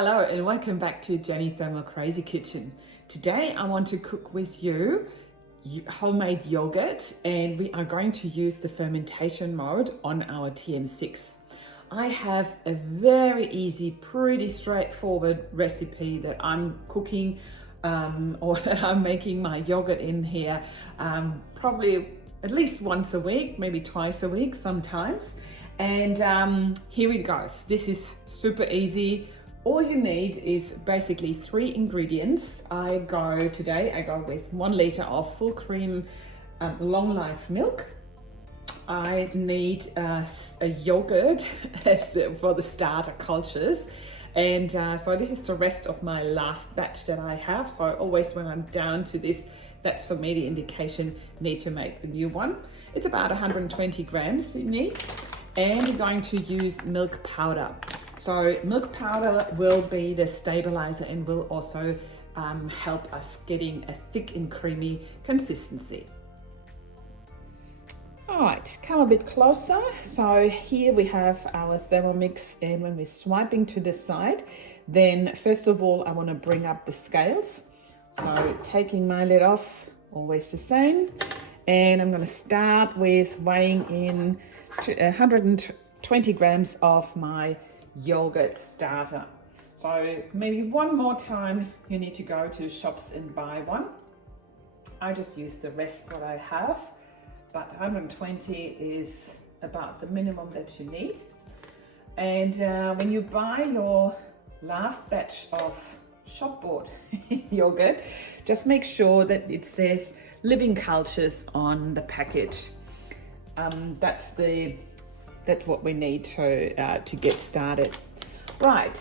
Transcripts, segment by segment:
Hello and welcome back to Jenny Thermo-Crazy Kitchen. Today I want to cook with you homemade yogurt, and we are going to use the fermentation mode on our TM6. I have a very easy, pretty straightforward recipe that I'm cooking or that I'm making my yogurt in here probably at least once a week, maybe twice a week sometimes. And here it goes. This is super easy. All you need is basically 3 ingredients. Today I go with 1 liter of full cream long life milk. I need a yogurt for the starter cultures. And so this is the rest of my last batch that I have. So always when I'm down to this, that's for me the indication, need to make the new one. It's about 120 grams you need. And you're going to use milk powder. So milk powder will be the stabilizer and will also help us getting a thick and creamy consistency. All right, come a bit closer. So here we have our Thermomix, and when we're swiping to the side, then first of all, I want to bring up the scales. So taking my lid off, always the same. And I'm going to start with weighing in 120 grams of my yogurt starter. So maybe one more time you need to go to shops and buy one. I just use the rest what I have, but 120 is about the minimum that you need. And when you buy your last batch of shop bought yogurt, just make sure that it says living cultures on the package. That's what we need to get started. Right,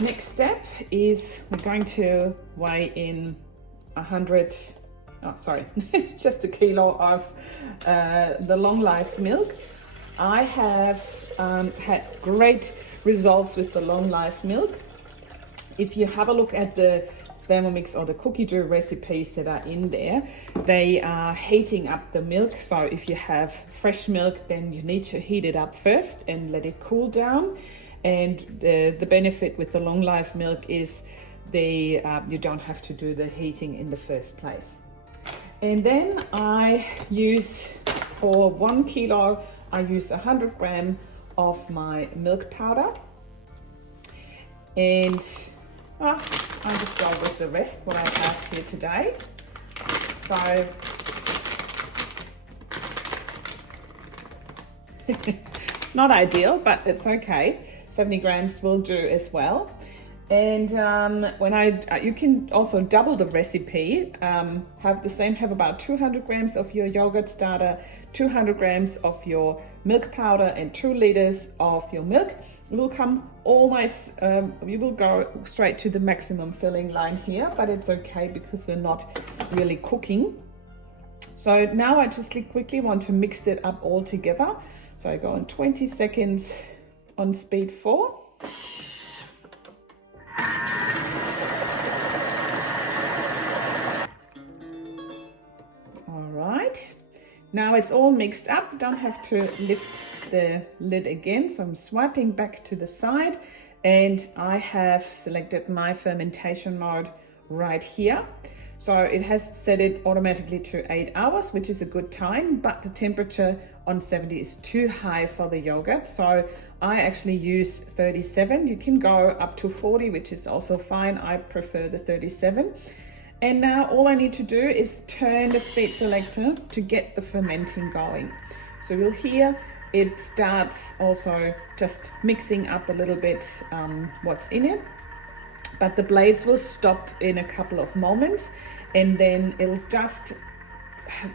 next step is we're going to weigh in just a kilo of the long life milk. I have had great results with the long life milk. If you have a look at the Thermomix or the cookie dough recipes that are in there, they are heating up the milk. So if you have fresh milk, then you need to heat it up first and let it cool down. And the benefit with the long life milk is you don't have to do the heating in the first place. And then I use, for 1 kilo, I use 100 grams of my milk powder. And I just go with the rest what I have here today. So not ideal, but it's okay. 70 grams will do as well. And you can also double the recipe. Have about 200 grams of your yogurt starter, 200 grams of your milk powder, and 2 liters of your milk. It will come almost, we will go straight to the maximum filling line here, but it's okay because we're not really cooking. So now I just quickly want to mix it up all together. So I go on 20 seconds on speed 4. All right, now it's all mixed up. Don't have to lift the lid again. So I'm swiping back to the side, and I have selected my fermentation mode right here. So it has set it automatically to 8 hours, which is a good time, but the temperature on 70 is too high for the yogurt. So I actually use 37. You can go up to 40, which is also fine. I prefer the 37. And now all I need to do is turn the speed selector to get the fermenting going. So you'll hear it starts also just mixing up a little bit what's in it. But the blades will stop in a couple of moments, and then it'll just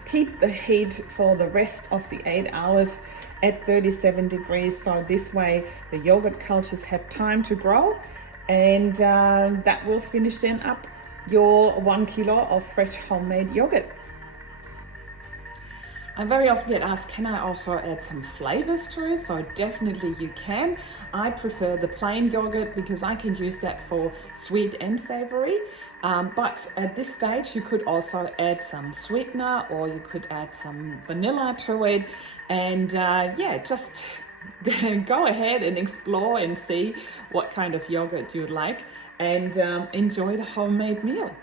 keep the heat for the rest of the 8 hours at 37 degrees. So this way the yogurt cultures have time to grow, and that will finish then up your 1 kilo of fresh homemade yogurt. I very often get asked, can I also add some flavors to it? So definitely you can. I prefer the plain yogurt because I can use that for sweet and savory. But at this stage, you could also add some sweetener, or you could add some vanilla to it. And just go ahead and explore and see what kind of yogurt you'd like, and enjoy the homemade meal.